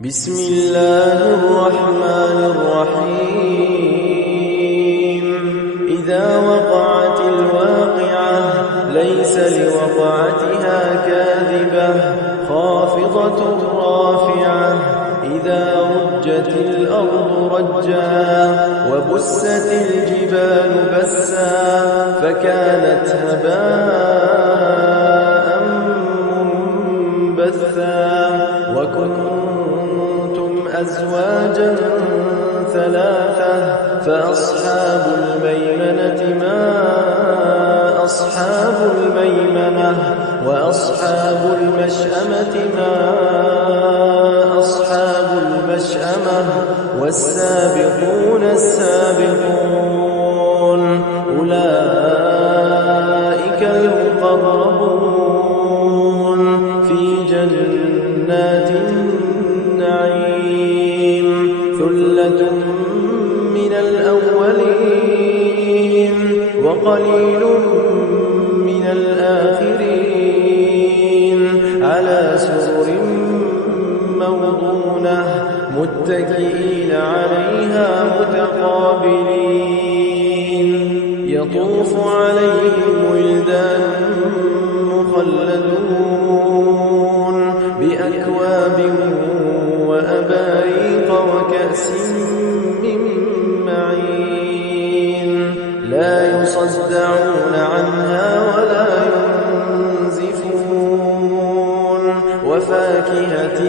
بسم الله الرحمن الرحيم إذا وقعت الواقعة ليس لوقعتها كاذبة خافضة رافعة إذا رجت الأرض رجا وبست الجبال بسا فكانت هباء منبثا وكنتم أزواجا ثلاثة فأصحاب الميمنة ما أصحاب الميمنة وأصحاب المشأمة ما أصحاب المشأمة والسابقون السابقون أولئك المقربون في جنات النعيم ثلة من الأولين وقليل من الآخرين على سرر موضونة متكئين عليها متقابلين يطوف عليهم ولدان مخلدون بأكواب وأباريق وكأس من معين لا يصدعون عنها ولا ينزفون وفاكهة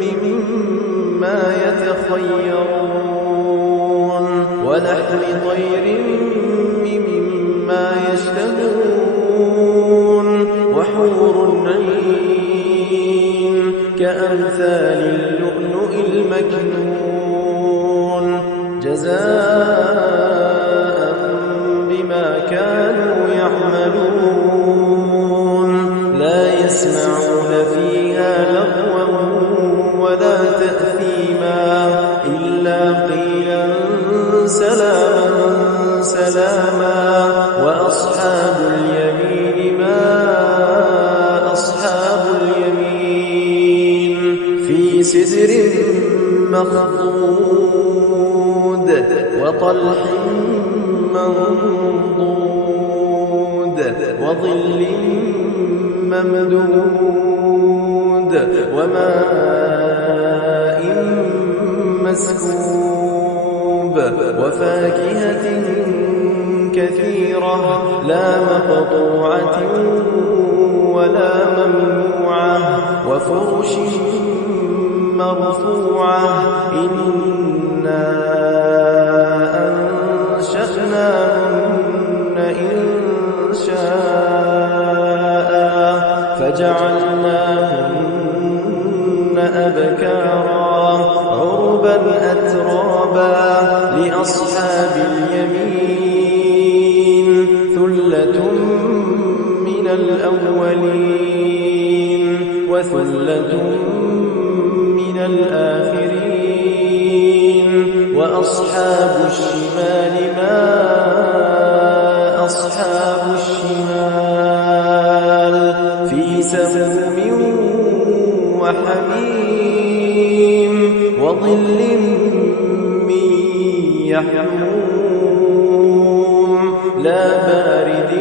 مما يتخيرون ولحم طير مما يشتهون وحور عين كأمثال اللؤلؤ المكنون جزاء بما كانوا يعملون لا يسمعون فيها لغوا ولا تأثيما إلا قيلا سلاما سلاما وأصحاب اليمين ما أصحاب اليمين في سدر مخضود وطلح منضود وظل ممدود وماء مسكوب وفاكهة كثيرة لا مقطوعة ولا ممنوعة وفرش مرفوعة إنا أنشأناهن إنشاء فجعلناهن أبكارا عربا أترابا لأصحاب اليمين ثلة من الأولين وثلة من الآخرين وأصحاب الشمال ما أصحاب الشمال في سموم وحميم وظل من يحموم لا بارد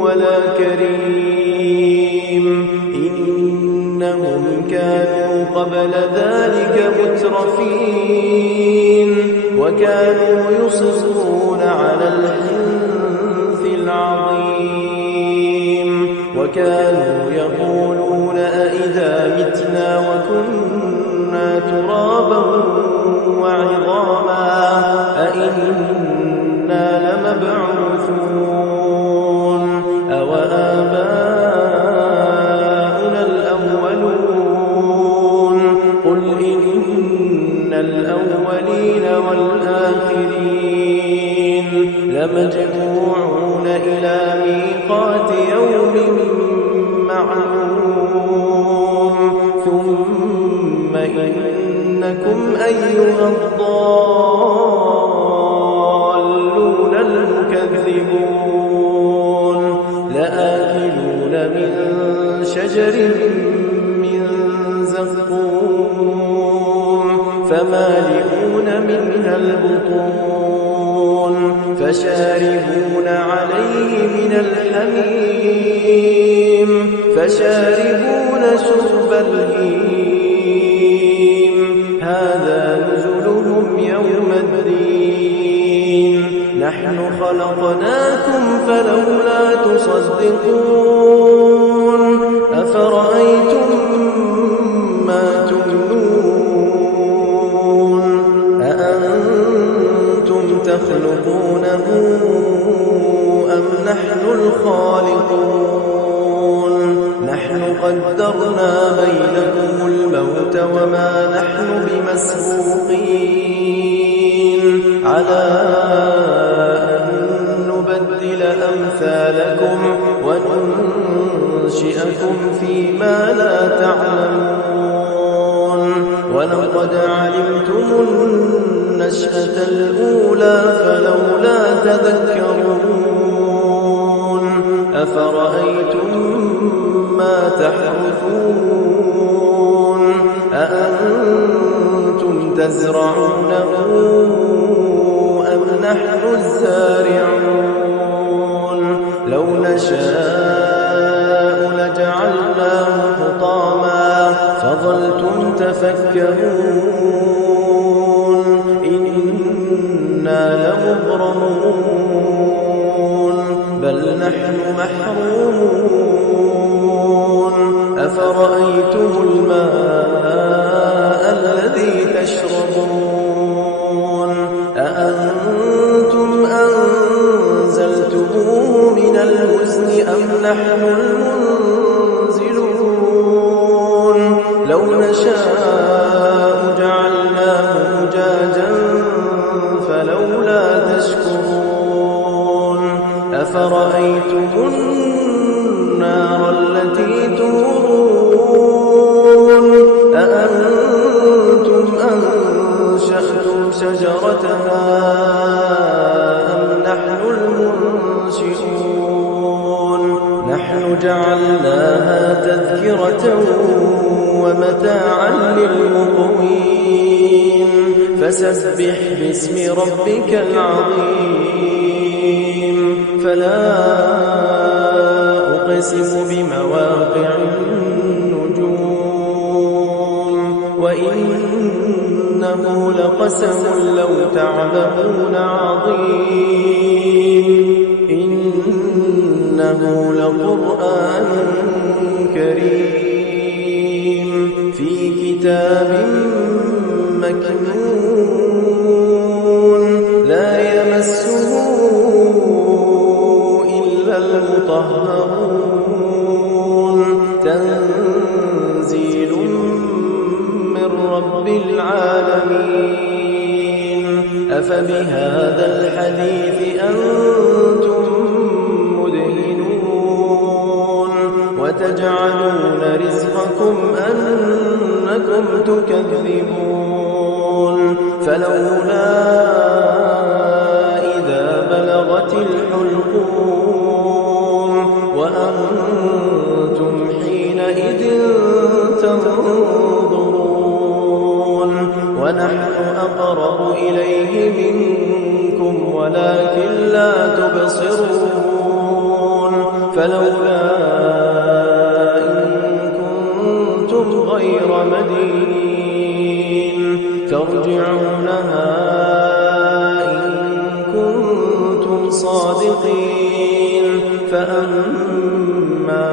ولا كريم إنهم كانوا قبل ذلك مترفين وكانوا يصرون على الحنث العظيم وكانوا يقولون أئذا متنا وكنا ترابا وعظاما أئنا لمبعوثون أوآباؤنا الأولون قل إن الأولين والآخرين لمجموعون إلى ميقات يوم معلوم ثم إنكم أيها الضالون المكذبون لآكلون من شجر من زقوم فمالئون منها البطون فشاربون عليه من الحميم فشاربون شرب الهيم هذا نزلهم يوم الدين نحن خلقناكم فلولا تصدقون أفرأيتم ما تمنون أأنتم تخلقونه أم نحن الخالقون نحن قدرنا بينكم الموت وما نحن بمسبوقين على أن نبدل أمثالكم وننشئكم فيما لا تعلمون ولقد علمتم النشأة الأولى فلولا تذكرون أفرأيتم ما تحرثون أأنتم تزرعونه أم نحن الزارعون لو نشاء لجعلناه حطاما فظلتم تفكرون إنا لمغرمون بل نحن محرومون أفرأيتم الماء الذي تشربون أأنتم أنزلتموه من المزن أم نحن المنزلون لو نشاء جعلناه أجاجا فلولا تشكرون أفرأيتم النار التي تورون أأنتم أنشأتم شجرتها أم نحن المنشئون نحن جعلناها تذكرة ومتاعا للمقوين فسبح باسم ربك العظيم فلا أقسم بمواقع النجوم وإنه لقسم لو تعلمون عظيم إنه لقرآن كريم في كتاب مكنون لا يمسه إلا المطهرون تنزيل من رب العالمين أفبهذا الحديث أنتم مدهنون وتجعلون رزقكم أنكم تكذبون فلولا إذا بلغت الحلقوم وأنتم حينئذ تنظرون ونحن أقرب إليه منكم ولكن لا تبصرون فلولا إن كنتم غير مدينين ترجعونها إن كنتم صادقين فأما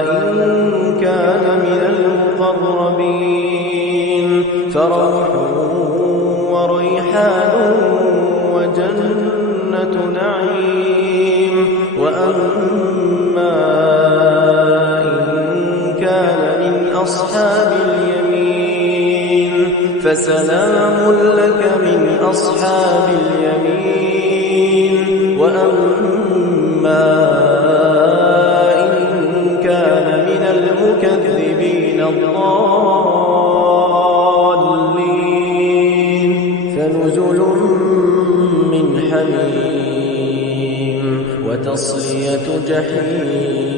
إن كان من المقربين فروح وريحان وجنة نعيم وأما إن كان من أصحاب اليمين فسلام لك من أصحاب اليمين وأما إن كان من المكذبين الضالين فنزل من حميم وتصلية جحيم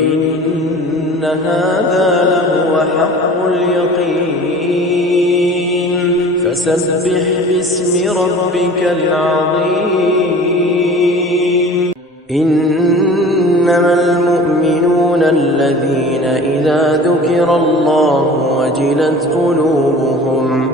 إن هذا لهو حق اليقين فسبح باسم ربك العظيم إنما المؤمنون الذين إذا ذكر الله وجلت قلوبهم